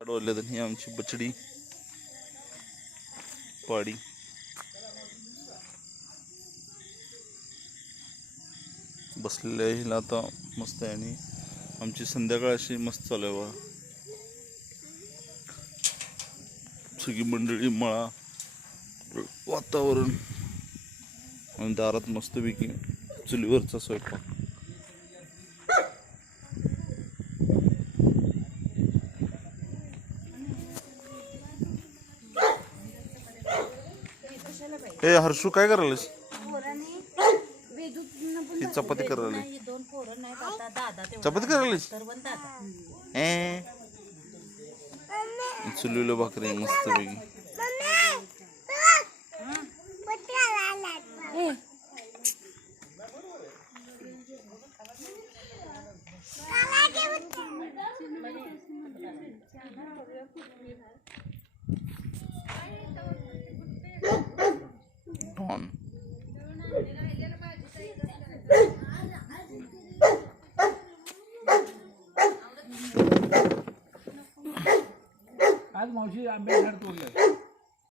वाढवले ही आमची बछडी पाडी. बसलेल्या हिला आता मस्त आहे आणि आमची संध्याकाळ अशी मस्त चालू आहे बघा. सगळी मंडळी मळा वातावरण. आणि दारात मस्तपैकी चुलीवरचा स्वयंपाक. ए हर्षू काय करायलास ही चपाती करायला चपाती करायलास ए. चुलीला भाकरी मस्तपैकी. डॉन आज मावशी आंबे झाड तोडलं